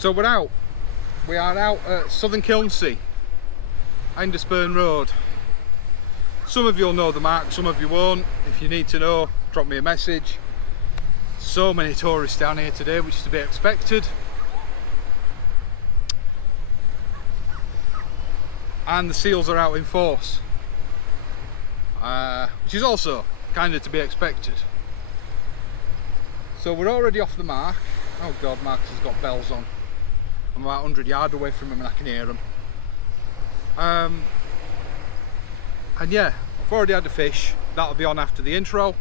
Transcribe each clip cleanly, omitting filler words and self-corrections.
So we are out at Southern Kilnsea, end of Spurn Road. Some of you'll know the mark, some of you won't. If you need to know, drop me a message. So many tourists down here today, which is to be expected. And the seals are out in force, which is also kind of to be expected. So we're already off the mark. Oh God, Marcus has got bells on. I'm about 100 yards away from him and I can hear him. And yeah, I've already had a fish. That'll be on after the intro.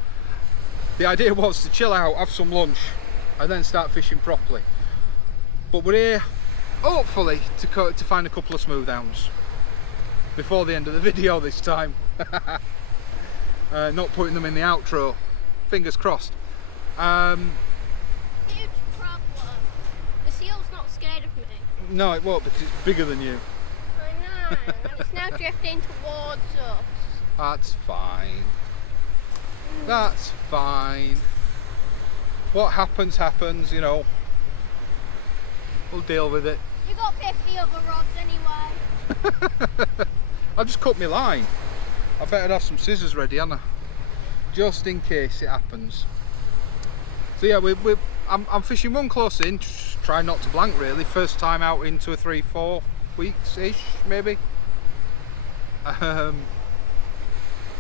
The idea was to chill out, have some lunch, and then start fishing properly. But we're here, hopefully, to find a couple of smooth hounds before the end of the video this time. Not putting them in the outro. Fingers crossed. Huge problem. The seal's not scared of me. No, it won't, because it's bigger than you. I know, and it's now drifting towards us. That's fine. That's fine. What happens, happens, you know. We'll deal with it. You got 50 other rods anyway. I'll just cut my line. I better have some scissors ready, haven't I? Just in case it happens. So yeah, I'm fishing one close in, trying not to blank really. First time out into a 3-4 weeks-ish, maybe.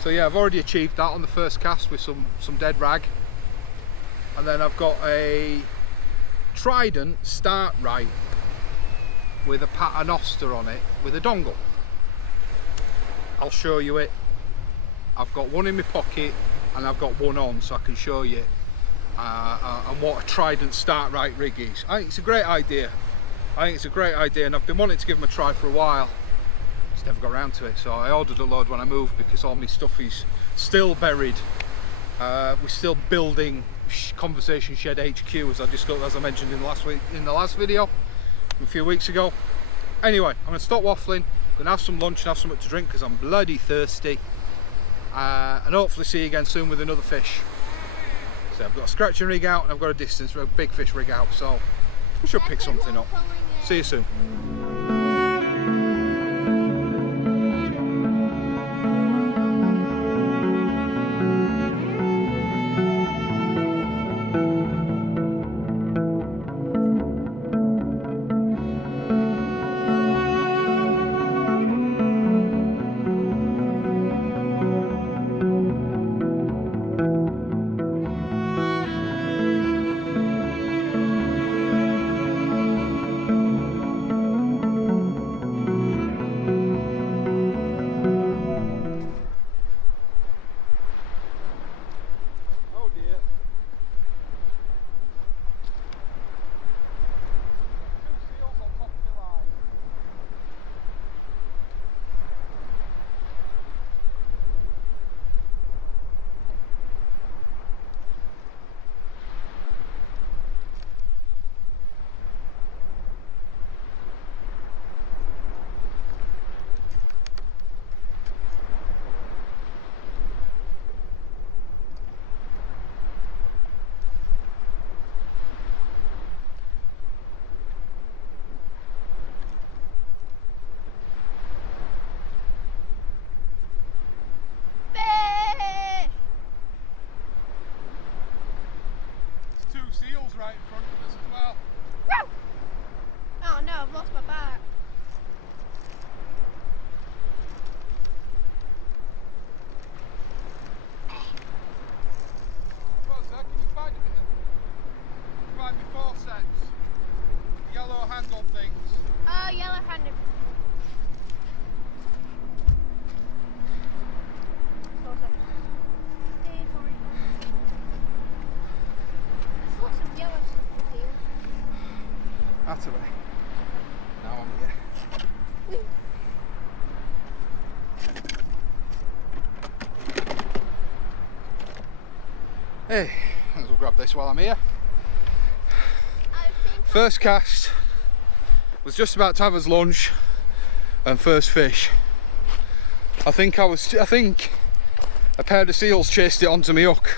So yeah, I've already achieved that on the first cast with some dead rag. And then I've got a Trident start right with a paternoster on it with a dongle. I'll show you it. I've got one in my pocket and I've got one on, so I can show you and what a Trident start right rig is. I think it's a great idea. And I've been wanting to give them a try for a while. Just never got around to it, so I ordered a load when I moved because all my stuff is still buried. We're still building Conversation Shed HQ, as I mentioned in the last video a few weeks ago. Anyway, I'm gonna stop waffling. I'm gonna have some lunch and have something to drink because I'm bloody thirsty. And hopefully see you again soon with another fish. So I've got a scratching rig out and I've got a distance for a big fish rig out, so we should pick something up. See you soon. Seals right in front of us as well. Woo! Oh no, I've lost my back. Rosa, can you find me find me 4 sets? Yellow handle things. Oh, yellow-handed. That's away. Now I'm here. Hey, might as well grab this while I'm here. First cast was just about to have his lunch and first fish. I think a pair of seals chased it onto my hook.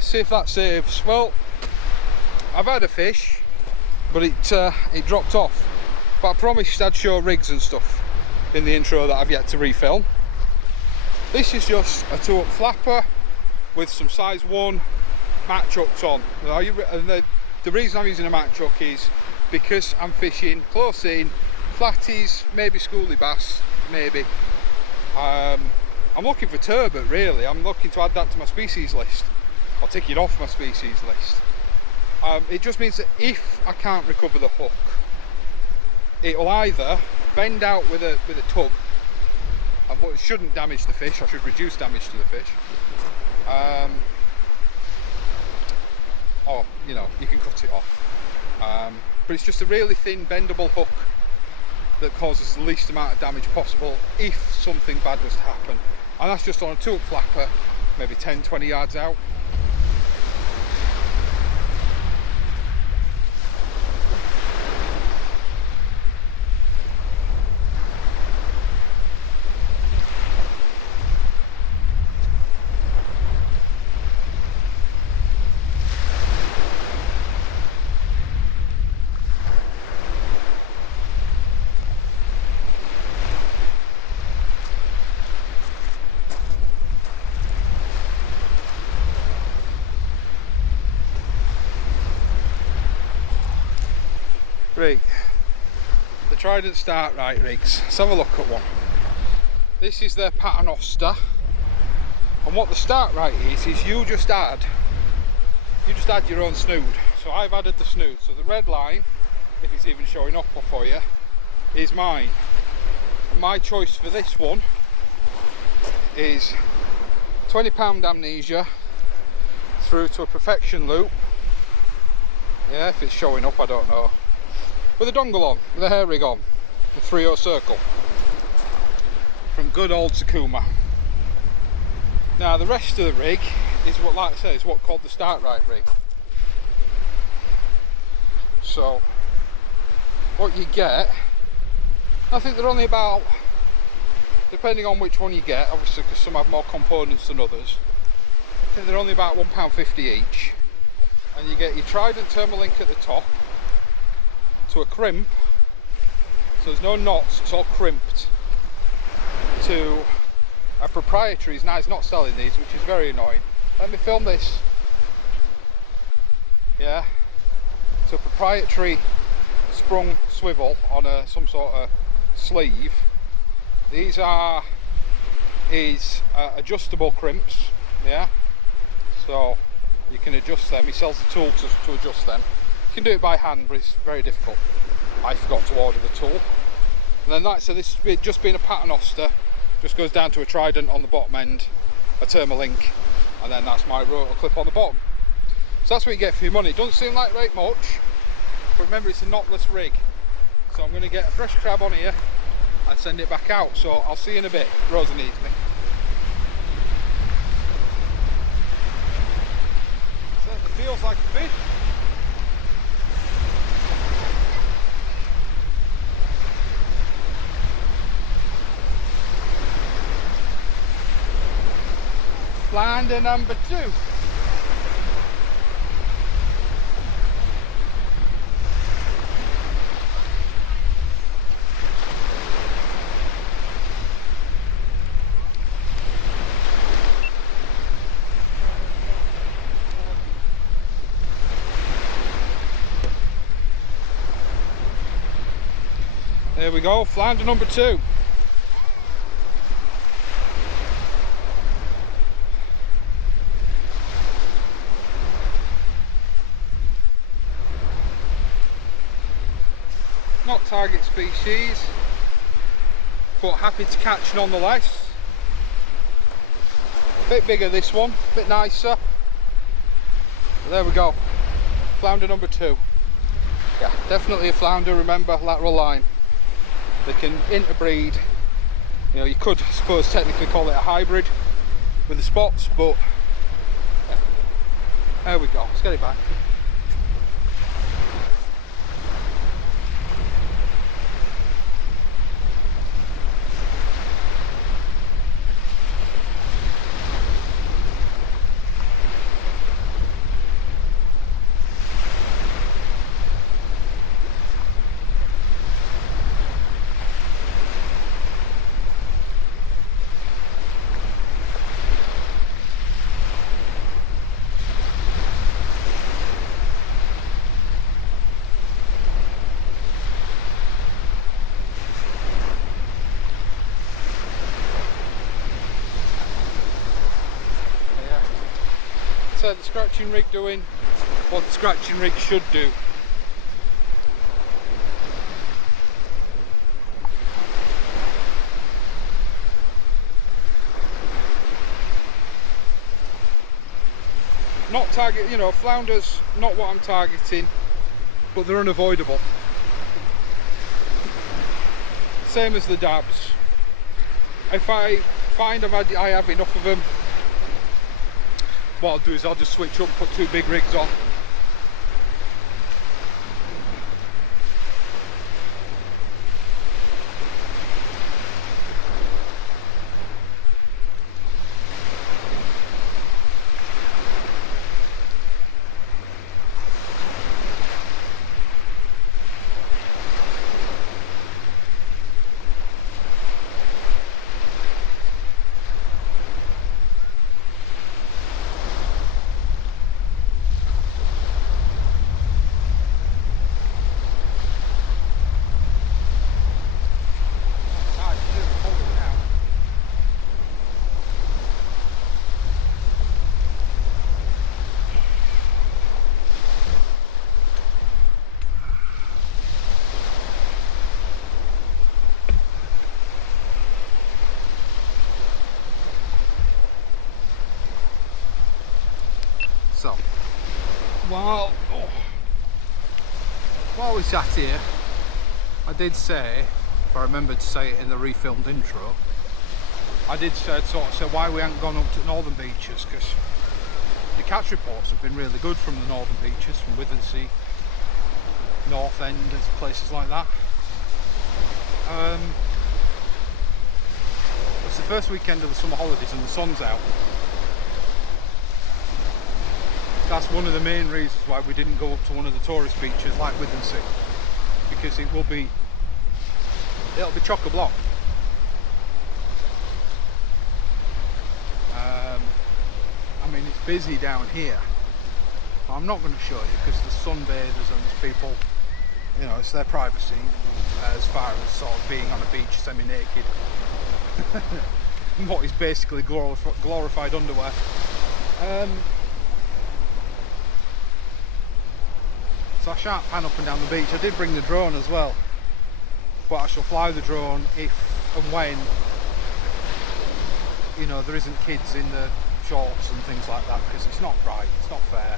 See if that saves. Well, I've had a fish, but it dropped off. But I promised I'd show rigs and stuff in the intro that I've yet to refilm. This is just a 2-up flapper with some size 1 match hooks on. Now, the reason I'm using a match hook is because I'm fishing close in, flatties, maybe schoolie bass, maybe. I'm looking for turbot really. I'm looking to add that to my species list. I'll take it off my species list. It just means that if I can't recover the hook, it'll either bend out with a tug, and what shouldn't damage the fish. I should reduce damage to the fish. Or you know, you can cut it off. But it's just a really thin bendable hook that causes the least amount of damage possible if something bad was to happen. And that's just on a 2-up flapper, maybe 10-20 yards out. Right, the Trident start right rigs. Let's have a look at one. This is their paternoster, and what the start right is you just add your own snood. So I've added the snood. So the red line, if it's even showing up for you, is mine. And my choice for this one is 20 pound amnesia through to a perfection loop. Yeah, if it's showing up, I don't know. With a dongle on, with a hair rig on, a 3/0 circle from good old Sakuma. Now the rest of the rig is what, like I say, is what called the start right rig. So what you get, I think they're only about, depending on which one you get, obviously because some have more components than others, I think they're only about £1.50 each, and you get your Trident Thermalink at the top to a crimp, so there's no knots, it's all crimped, to a proprietary. Now it's not selling these, which is very annoying. Let me film this. Yeah, so proprietary sprung swivel on some sort of sleeve. These are adjustable crimps. Yeah, so you can adjust them. He sells the tool to adjust them. You can do it by hand, but it's very difficult. I forgot to order the tool. And then like I said, this just being a paternoster, just goes down to a Trident on the bottom end, a Thermalink, and then that's my rotor clip on the bottom. So that's what you get for your money. It doesn't seem like very much, but remember it's a knotless rig. So I'm going to get a fresh crab on here and send it back out. So I'll see you in a bit. Rosa needs me. Certainly feels like a fish. Flounder number 2. There we go, flounder number 2. Not target species, but happy to catch nonetheless. Bit bigger this one, bit nicer. But there we go, flounder number 2. Yeah, definitely a flounder. Remember, lateral line. They can interbreed. You know, you could, I suppose, technically call it a hybrid with the spots, but yeah. There we go. Let's get it back. said, the scratching rig doing what the scratching rig should do. Not target, you know, flounders, not what I'm targeting, but they're unavoidable. Same as the dabs. If I find I have enough of them, what I'll do is I'll just switch up and put 2 big rigs on. So, while we sat here, I did say, if I remember to say it in the refilmed intro, I did say why we haven't gone up to northern beaches, because the catch reports have been really good from the northern beaches, from Withensea, North End and places like that. It's the first weekend of the summer holidays and the sun's out. That's one of the main reasons why we didn't go up to one of the tourist beaches like Withensea, because it'll be chock-a-block. I mean, it's busy down here. I'm not going to show you because there's sunbathers and there's people, you know, it's their privacy as far as sort of being on a beach semi-naked. What is basically glorified underwear. So I shan't pan up and down the beach. I did bring the drone as well, but I shall fly the drone if and when, you know, there isn't kids in the shorts and things like that, because it's not right, it's not fair.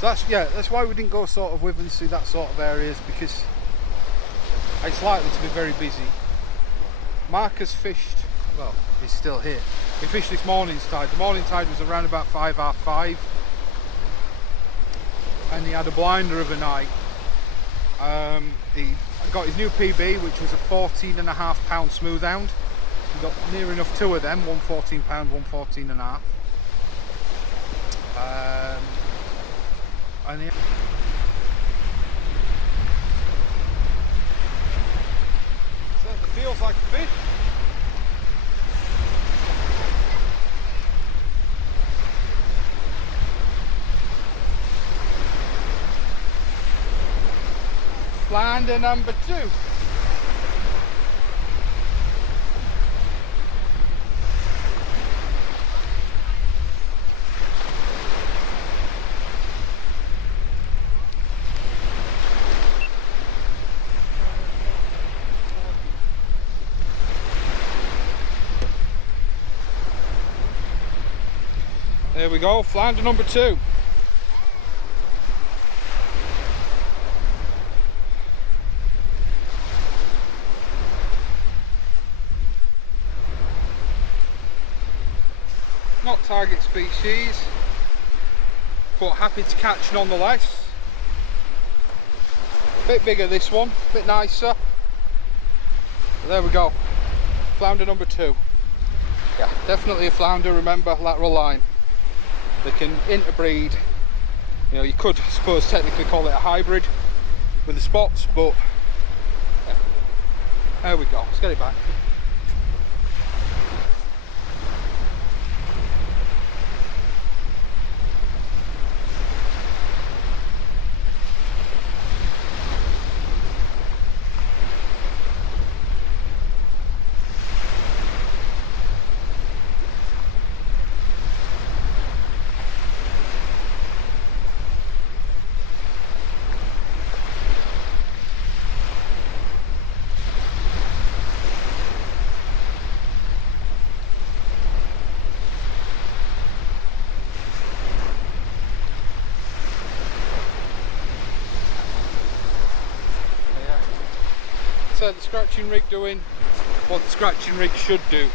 So that's why we didn't go sort of Withensea, that sort of areas, because it's likely to be very busy. Mark has fished, well, he's still here. We fished this morning's tide. The morning tide was around about 5, half 5, and he had a blinder of a night. He got his new PB, which was a 14.5 pound smooth hound. He got near enough 2 of them, one 14 pound, one 14.5. And he, certainly feels like a fish. Flounder number 2. There we go, flounder number 2. Not target species, but happy to catch nonetheless. Bit bigger this one, bit nicer. But there we go, flounder number 2. Yeah, definitely a flounder, remember, lateral line. They can interbreed, you know, you could, I suppose, technically call it a hybrid with the spots, but yeah. There we go, let's get it back. said, the scratching rig doing what the scratching rig should do.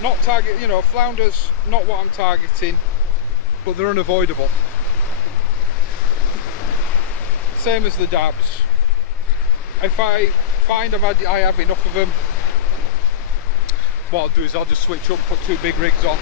Not target, you know, flounders, not what I'm targeting, but they're unavoidable. Same as the dabs. If I find I have enough of them, what I'll do is I'll just switch up and put 2 big rigs on.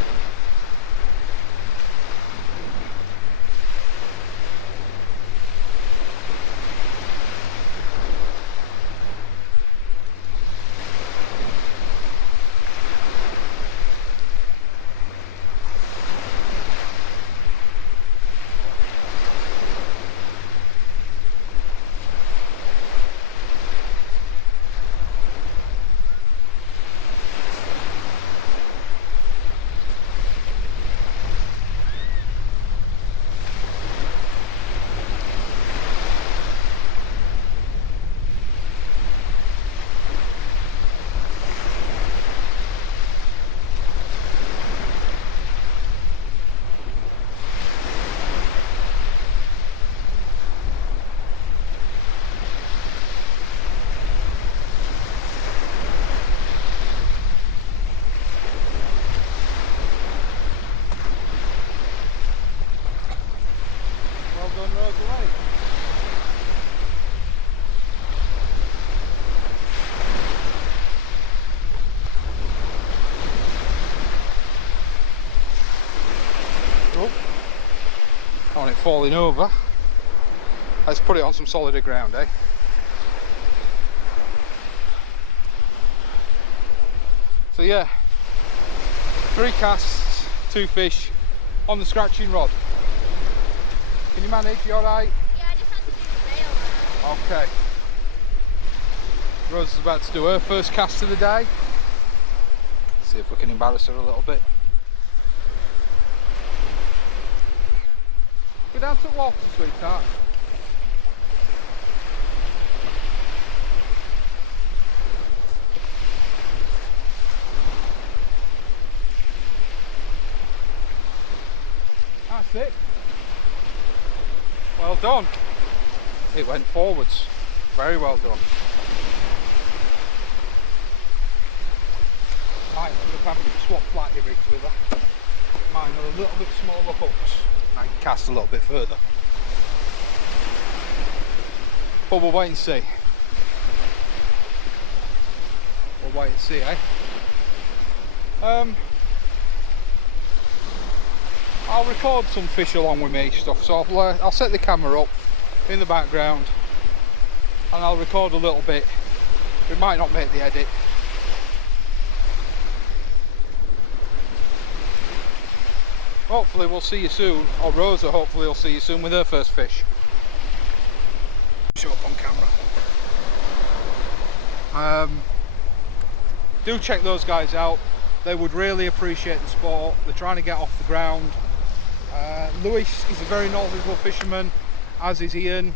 On it falling over. Let's put it on some solider ground, eh? So yeah, 3 casts, 2 fish on the scratching rod. Can you manage? You alright? Yeah, I just had to do the bail now. Okay. Rose is about to do her first cast of the day. See if we can embarrass her a little bit. Go down to the water, sweetheart. That's it. Well done. It went forwards. Very well done. Might end up having to swap flatty rigs with her. Mine are a little bit smaller hooks. I can cast a little bit further. But we'll wait and see. We'll wait and see, eh? I'll record some fish along with me stuff, so I'll set the camera up in the background and I'll record a little bit. We might not make the edit. Hopefully we'll see you soon, or Rosa hopefully will see you soon with her first fish. Show up on camera. Do check those guys out. They would really appreciate the sport. They're trying to get off the ground. Lewis is a very knowledgeable fisherman, as is Ian.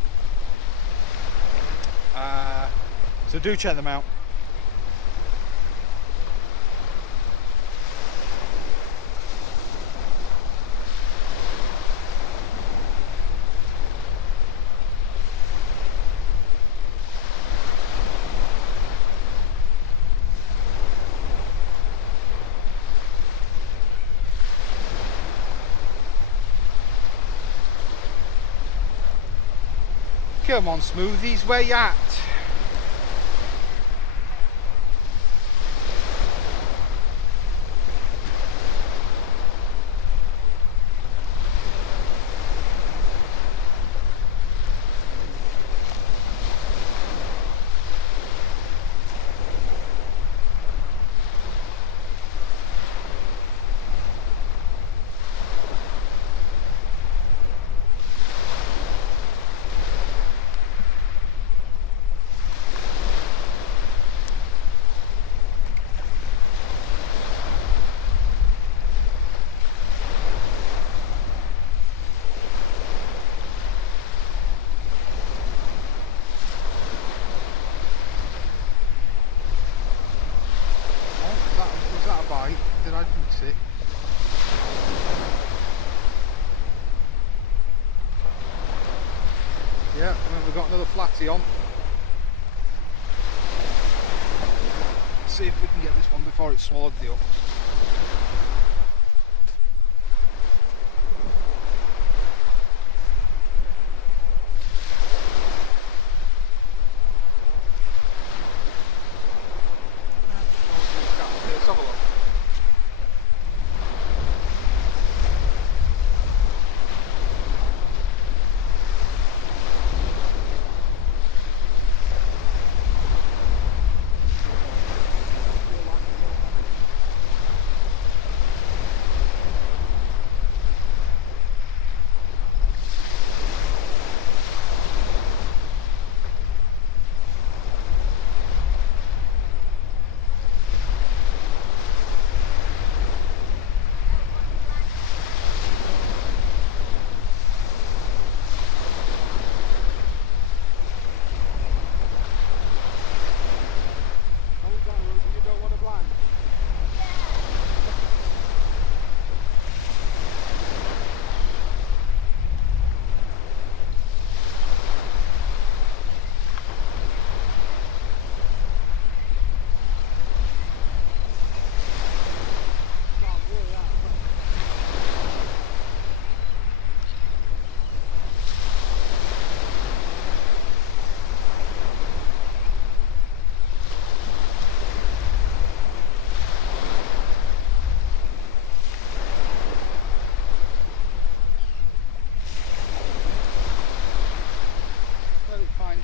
So do check them out. Come on, Smoothies, where you at? flatty on. See if we can get this one before it's swallowed the hooks. Let's have a look.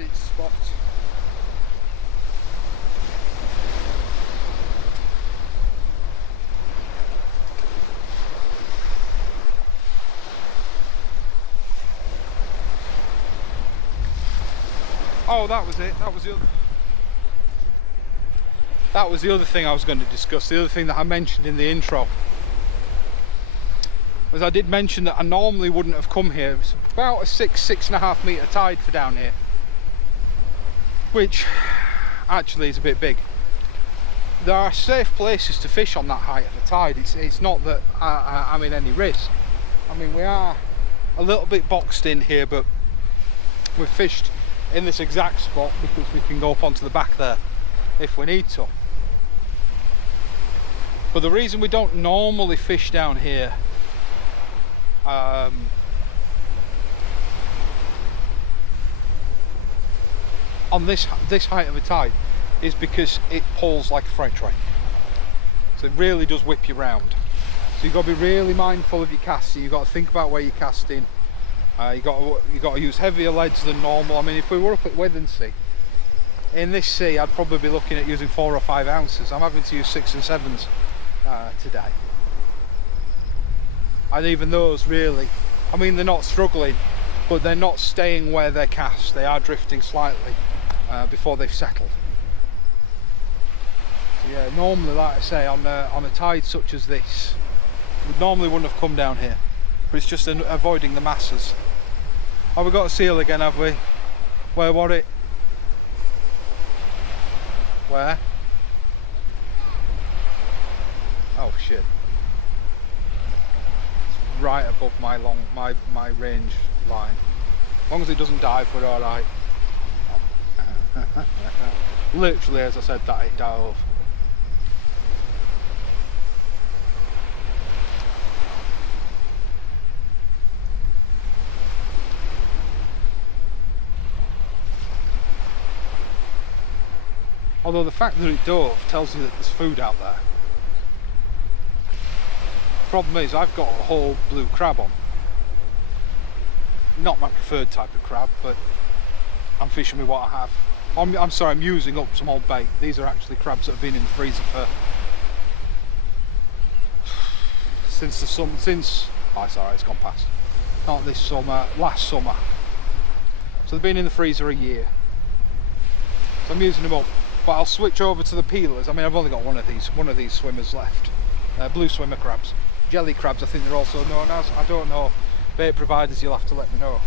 Its spot. Oh, that was it. That was the other thing I was going to discuss. The other thing that I mentioned in the intro was I did mention that I normally wouldn't have come here. It's about a 6.5 metre tide for down here, which actually is a bit big. There are safe places to fish on that height of the tide. It's not that I'm in any risk. I mean, we are a little bit boxed in here, but we've fished in this exact spot because we can go up onto the back there if we need to. But the reason we don't normally fish down here on this height of a tide is because it pulls like a freight train. So it really does whip you round. So you've got to be really mindful of your casting. You've got to think about where you're casting. You've got to use heavier leads than normal. I mean, if we were up at Withensea, in this sea I'd probably be looking at using 4 or 5 ounces. I'm having to use 6 and 7s today. And even those really, I mean, they're not struggling, but they're not staying where they're cast. They are drifting slightly before they've settled. So yeah, normally, like I say, on a tide such as this, we normally wouldn't have come down here, but it's just avoiding the masses. Oh, we've got a seal again, have we? Where was it? Where? Oh shit. It's right above my range line. As long as it doesn't dive, we're alright. Literally, as I said that, it dove. Although the fact that it dove tells you that there's food out there. Problem is, I've got a whole blue crab on. Not my preferred type of crab, but I'm fishing with what I have. I'm sorry, I'm using up some old bait. These are actually crabs that have been in the freezer for since the summer. Oh, it's alright, it's gone past. Not this summer, last summer. So they've been in the freezer a year. So I'm using them up. But I'll switch over to the peelers. I mean, I've only got one of these swimmers left. Blue swimmer crabs. Jelly crabs, I think they're also known as. I don't know. Bait providers, you'll have to let me know.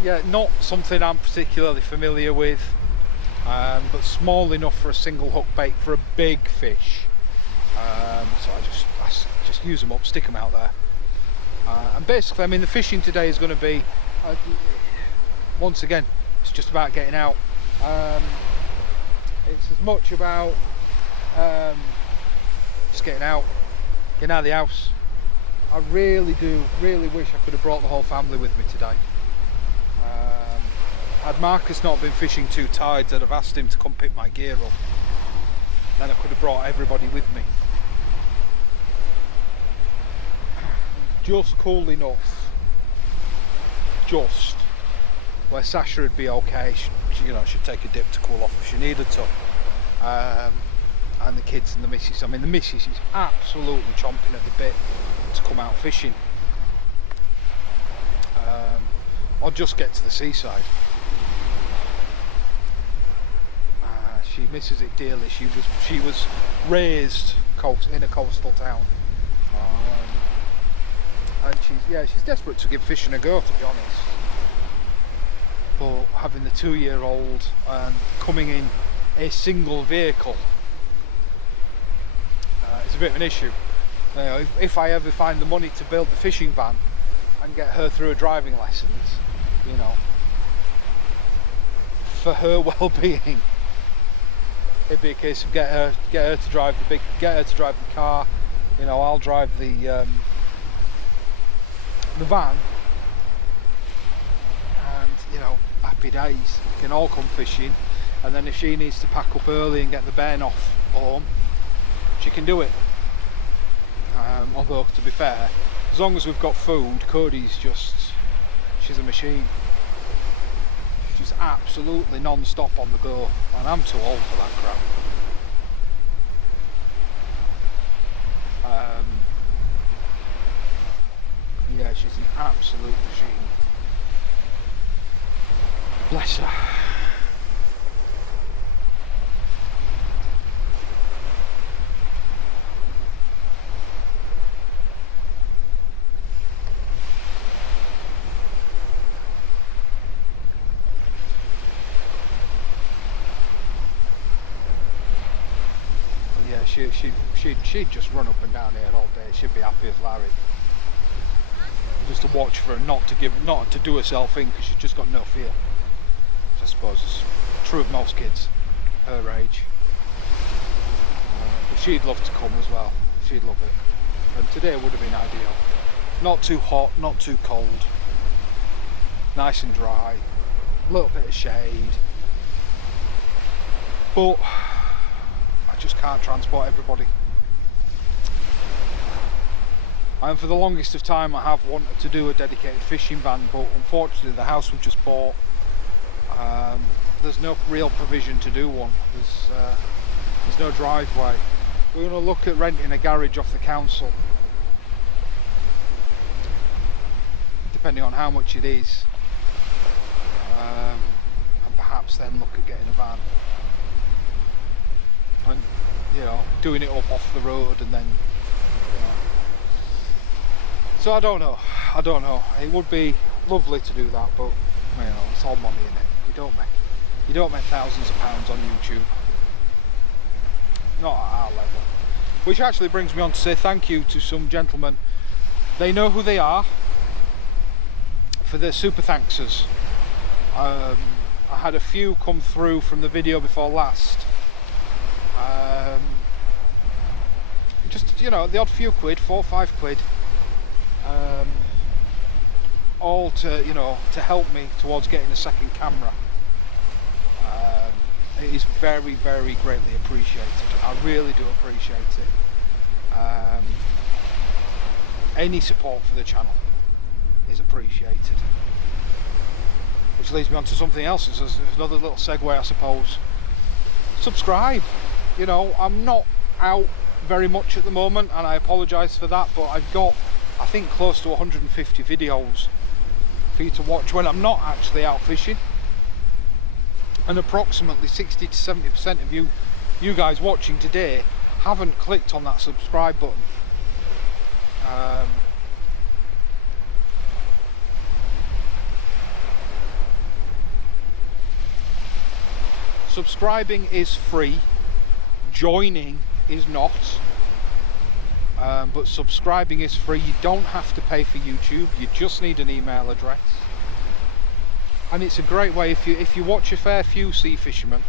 Yeah, not something I'm particularly familiar with, but small enough for a single hook bait for a big fish. So I just use them up, stick them out there, And basically, I mean, the fishing today is going to be, once again, it's just about getting out. It's as much about just getting out of the house. I really wish I could have brought the whole family with me today. Had Marcus not been fishing 2 tides, I'd have asked him to come pick my gear up. Then I could have brought everybody with me. Just cool enough, just where Sasha would be okay. She'd take a dip to cool off if she needed to. And the kids and the missus. I mean, the missus is absolutely chomping at the bit to come out fishing. Or just get to the seaside. She misses it dearly. She was raised in a coastal town. And she's desperate to give fishing a go, to be honest. But having the 2-year-old and coming in a single vehicle is a bit of an issue. If I ever find the money to build the fishing van and get her through her driving lessons, for her well-being, it'd be a case of get her to drive the car. I'll drive the van, and happy days. We can all come fishing, and then if she needs to pack up early and get the bairn off home, she can do it. Although, to be fair, as long as we've got food, Cody's she's a machine. She's absolutely non-stop on the go, and I'm too old for that crap. Yeah, she's an absolute machine. Bless her. She'd just run up and down here all day. She'd be happy as Larry. Just to watch for her not to do herself in, because she's just got no fear. Which I suppose is true of most kids her age. But she'd love to come as well. She'd love it. And today would have been ideal. Not too hot, not too cold. Nice and dry. A little bit of shade. But I just can't transport everybody. And for the longest of time I have wanted to do a dedicated fishing van, but unfortunately the house we've just bought, there's no real provision to do one. There's no driveway. We're going to look at renting a garage off the council, depending on how much it is, and perhaps then look at getting a van and doing it up off the road, and then so I don't know. It would be lovely to do that, but it's all money in it. You don't make thousands of pounds on YouTube, not at our level. Which actually brings me on to say thank you to some gentlemen. They know who they are, for their super thankses. I had a few come through from the video before last. Just the odd few quid, 4 or 5 quid. All to help me towards getting a second camera. It is very, very greatly appreciated. I really do appreciate it. Any support for the channel is appreciated. Which leads me on to something else. There's another little segue, I suppose. Subscribe. I'm not out very much at the moment, and I apologise for that, but I've got, I think, close to 150 videos for you to watch when I'm not actually out fishing, and approximately 60 to 70% of you guys watching today haven't clicked on that subscribe button. Subscribing is free, joining is not. but subscribing is free. You don't have to pay for YouTube, you just need an email address. And it's a great way, if you watch a fair few sea fishermen,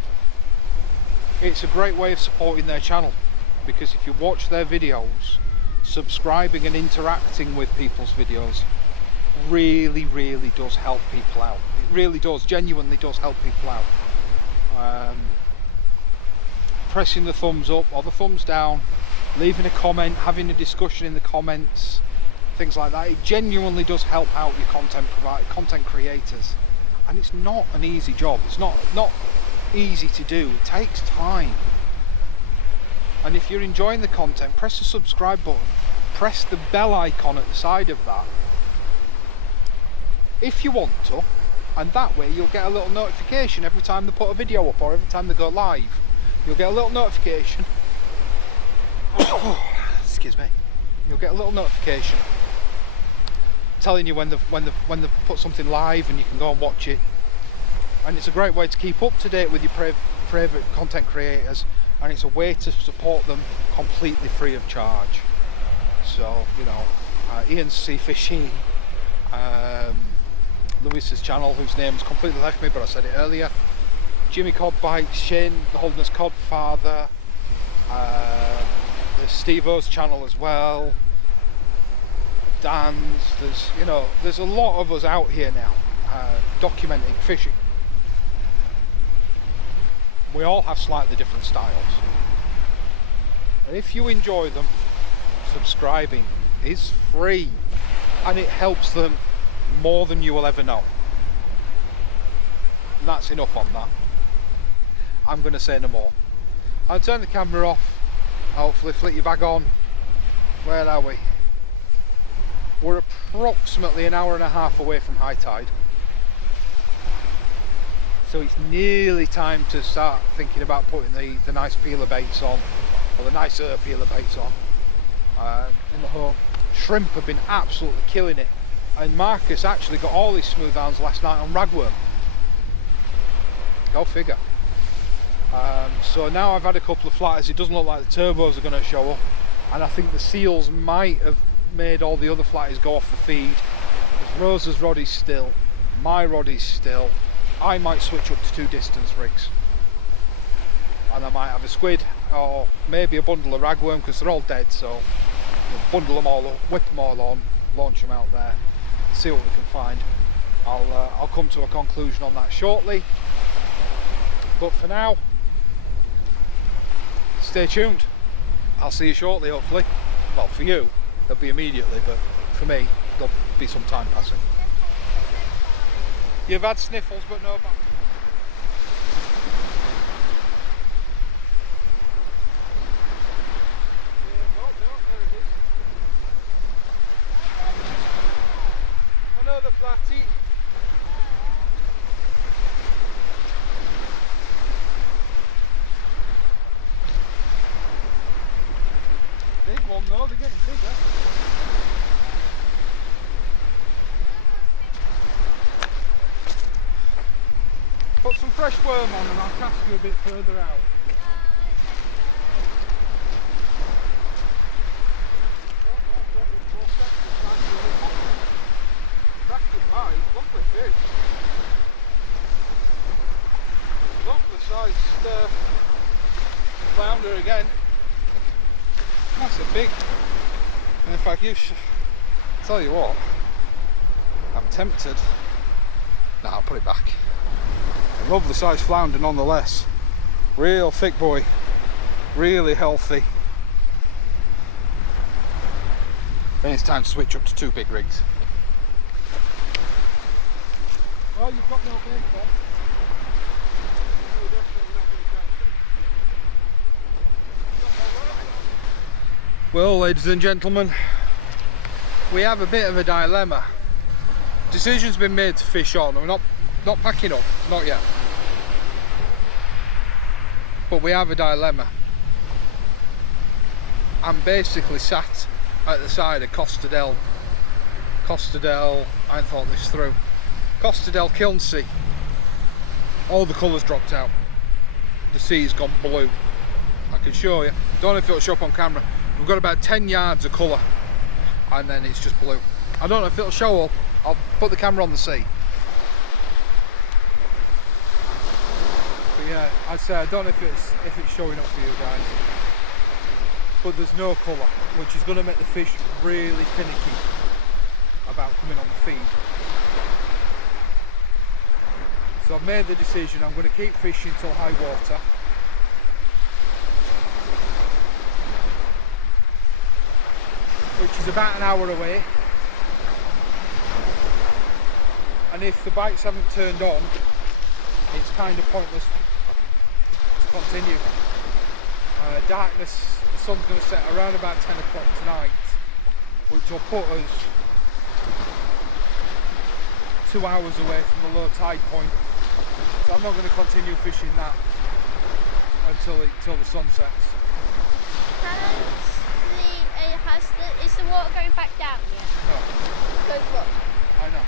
it's a great way of supporting their channel, because if you watch their videos, subscribing and interacting with people's videos really does help people out. It really does, genuinely does help people out. Pressing the thumbs up or the thumbs down, leaving a comment, having a discussion in the comments, things like that, it genuinely does help out your content creators. And it's not an easy job. It's not easy to do. It takes time. And if you're enjoying the content, press the subscribe button. Press the bell icon at the side of that if you want to, and that way you'll get a little notification every time they put a video up or every time they go live. You'll get a little notification. Excuse me. You'll get a little notification telling you when they've put something live, and you can go and watch it. And it's a great way to keep up to date with your favourite content creators, and it's a way to support them completely free of charge. So, you know, Ian's Sea Fishing, Lewis's channel, whose name's completely left me, but I said it earlier, Jimmy Cod Bites, Shane, the Holderness Cod Father, there's Steve O's channel as well, Dan's, there's a lot of us out here now documenting fishing. We all have slightly different styles, and if you enjoy them, subscribing is free, and it helps them more than you will ever know. And that's enough on that. I'm going to say no more. I'll turn the camera off, hopefully flick you back on. Where are we? We're approximately an hour and a half away from high tide, so it's nearly time to start thinking about putting the nice peeler baits on, or the nicer peeler baits on in the home. Shrimp have been absolutely killing it, and Marcus actually got all his smooth hounds last night on ragworm. Go figure. So now I've had a couple of flatters, it doesn't look like the turbos are going to show up, and I think the seals might have made all the other flatters go off the feed. Rosa's rod is still, my rod is still. I might switch up to 2 distance rigs, and I might have a squid or maybe a bundle of ragworm, because they're all dead, so bundle them all up, whip them all on, launch them out there, see what we can find. I'll come to a conclusion on that shortly, but for now, stay tuned. I'll see you shortly, hopefully. Well, for you it'll be immediately, but for me there'll be some time passing. You've had sniffles but no back. Another flatty. Big one though, they're getting bigger. Put some fresh worm on and I'll cast you a bit further out. Lovely fish. Lovely sized flounder again. That's a big. And in fact, tell you what, I'm tempted. Nah, I'll put it back. A lovely sized flounder nonetheless. Real thick boy, really healthy. Then it's time to switch up to 2 big rigs. Well, you've got no bait then. Well, ladies and gentlemen, we have a bit of a dilemma. Decision's been made to fish on. We're not packing up, not yet. But we have a dilemma. I'm basically sat at the side of Costadel. I haven't thought this through. Costadel Kiln Sea. All the colours dropped out. The sea's gone blue. I can show you. Don't know if it'll show up on camera. We've got about 10 yards of colour, and then it's just blue. I don't know if it'll show up. I'll put the camera on the sea. But yeah, I'd say I don't know if it's showing up for you guys. But there's no colour, which is going to make the fish really finicky about coming on the feed. So I've made the decision, I'm going to keep fishing till high water. Which is about an hour away. And if the bites haven't turned on, it's kind of pointless to continue. Darkness, the sun's going to set around about 10 o'clock tonight, which will put us 2 hours away from the low tide point. So I'm not going to continue fishing that until the sun sets. Is the water going back down yet? No. Because look. I know.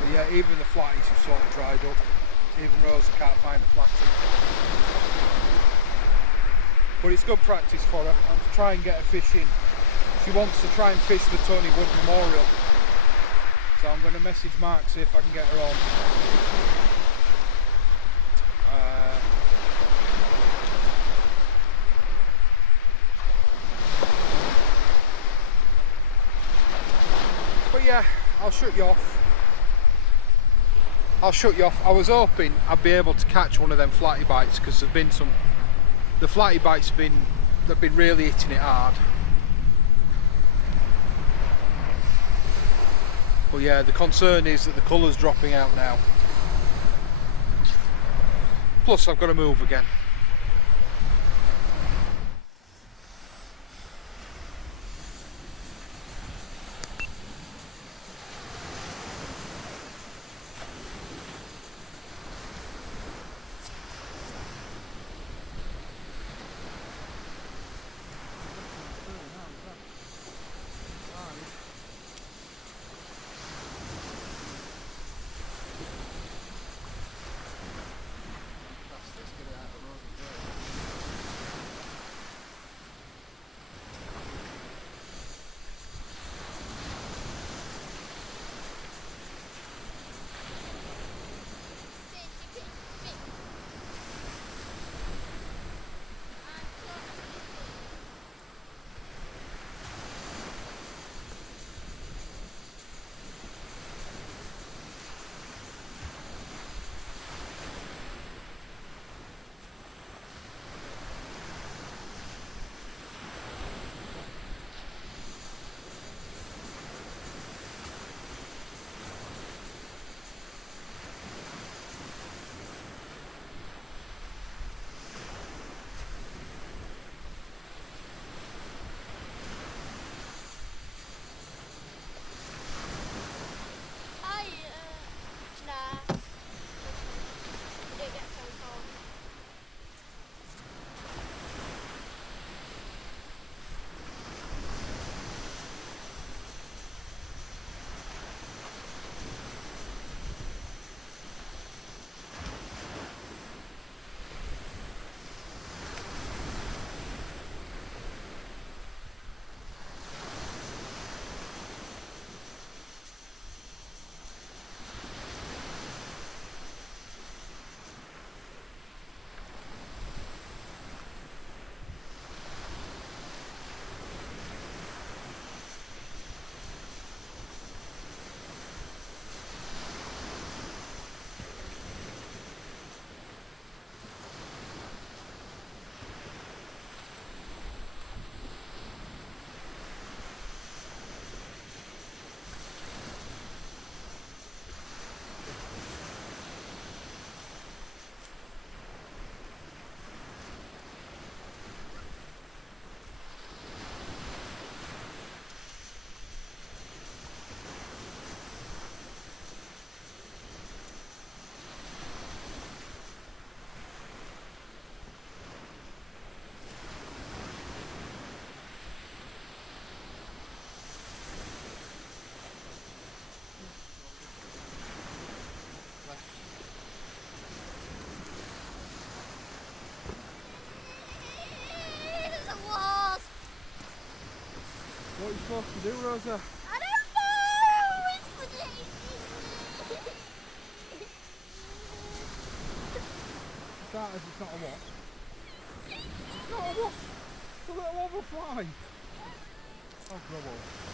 But yeah, even the flatties have sort of dried up. Even Rosa can't find a flatty. But it's good practice for her, and to try and get her fishing. She wants to try and fish the Tony Wood Memorial. So I'm going to message Mark, see if I can get her on. But yeah, I'll shut you off. I was hoping I'd be able to catch one of them flatty bites, because there've been some. The flatty bites they've been really hitting it hard. But yeah, the concern is that the colour's dropping out now. Plus I've got to move again. supposed to do, Rosa? I don't know! It's for the That is, it's not a wasp. It's not a wasp. It's a little overfly. Oh, grow up.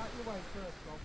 Start your way first, Bob.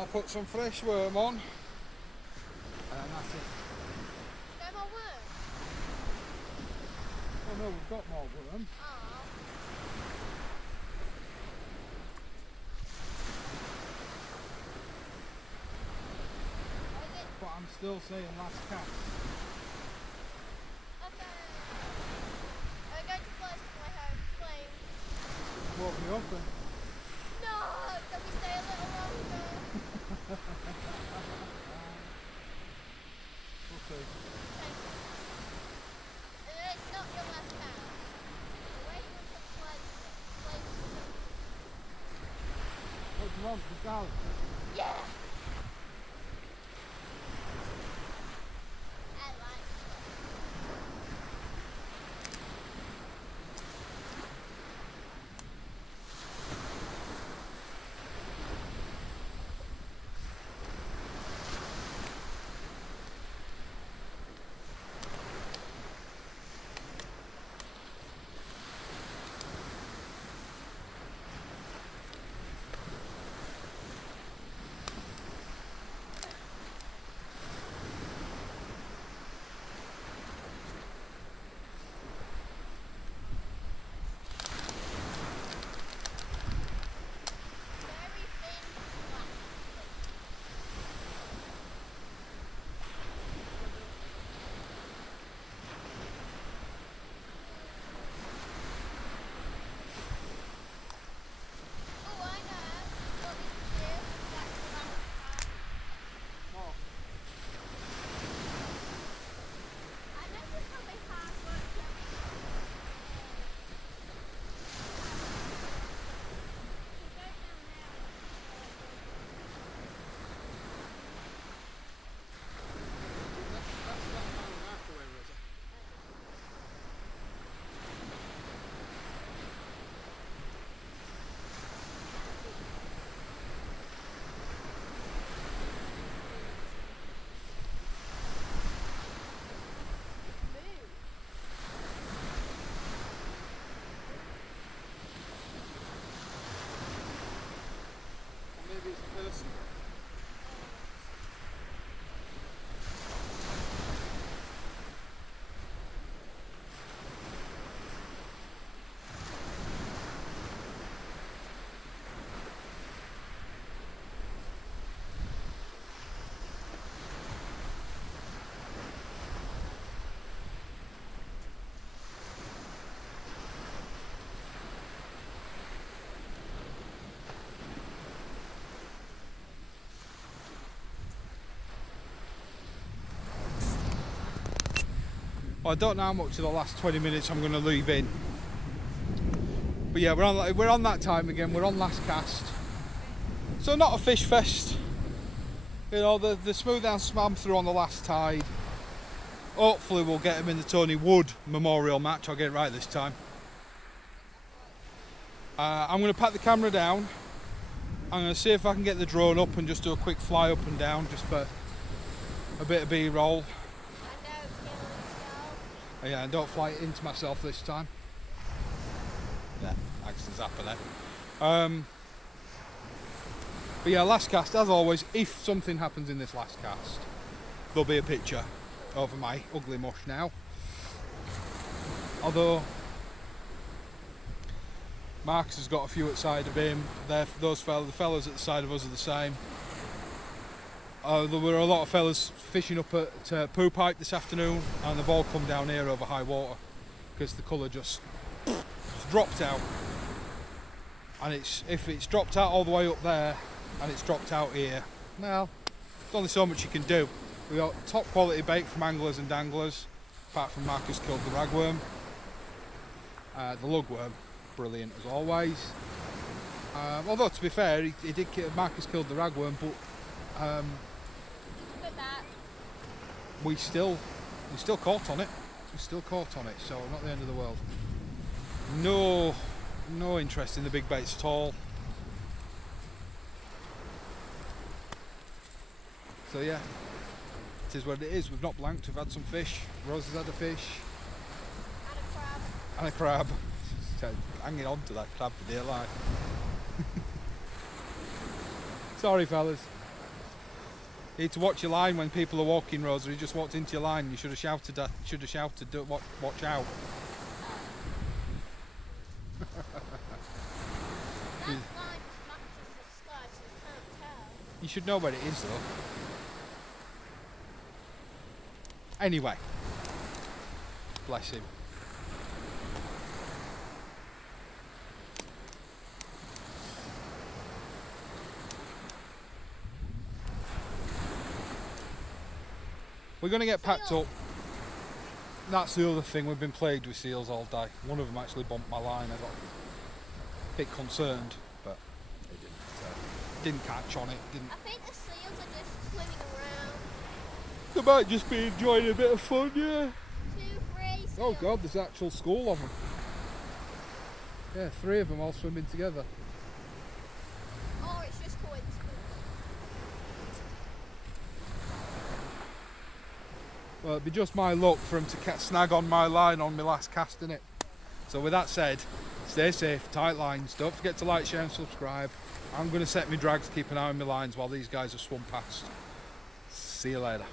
I'll put some fresh worm on, and that's it. No more worm? Oh no, we've got more worm. Oh. But I'm still saying last cast. Okay. I'm going to flash my home flame. Woke me up and No! Can we stay a little longer? we'll see. Thank you. And it's not your last house. Wait until flame. What do you want? The gal? Yeah! I like it. Very thin Oh, I know what we can do. That's the last part. What? I know this will be hard work to That's about an hour and a half away, Rosa. move. Or maybe it's a person. Well, I don't know how much of the last 20 minutes I'm going to leave in. But yeah, we're on that time again. We're on last cast. So not a fish fest. You know, the smooth down swam through on the last tide. Hopefully we'll get him in the Tony Wood Memorial match. I'll get it right this time. I'm going to pat the camera down. I'm going to see if I can get the drone up and just do a quick fly up and down just for a bit of B-roll. Yeah, and don't fly it into myself this time. Yeah, accidents happen there. But yeah, last cast, as always, if something happens in this last cast, there'll be a picture over my ugly mush now. Although Marcus has got a few outside of him. The fellas at the side of us are the same. There were a lot of fellas fishing up at Poo Pipe this afternoon, and they've all come down here over high water because the colour just dropped out. And if it's dropped out all the way up there and it's dropped out here, well, there's only so much you can do. We got top quality bait from anglers and danglers, apart from Marcus killed the ragworm. The lugworm, brilliant as always. Although to be fair, Marcus killed the ragworm, but we still caught on it. We still caught on it, so not the end of the world. No interest in the big baits at all. So yeah, it is what it is. We've not blanked. We've had some fish. Rose has had a fish. And a crab. Hanging on to that crab for dear life. Sorry, fellas. You need to watch your line when people are walking, Rosa. You just walked into your line. You should have shouted. Watch out. That line just matches the sky, so you can't tell. You should know where it is, though. Anyway, bless him. We're going to get packed up. That's the other thing, we've been plagued with seals all day. One of them actually bumped my line. I got a bit concerned, but it didn't catch on it. I think the seals are just swimming around. They might just be enjoying a bit of fun, yeah. 2, 3 seals. Oh God, there's an actual school of them. Yeah, 3 of them all swimming together. Or it's just coincidence. Well, it'd be just my luck for him to snag on my line on my last cast, innit? So with that said, stay safe, tight lines, don't forget to like, share and subscribe. I'm going to set my drags, keep an eye on my lines while these guys are swum past. See you later.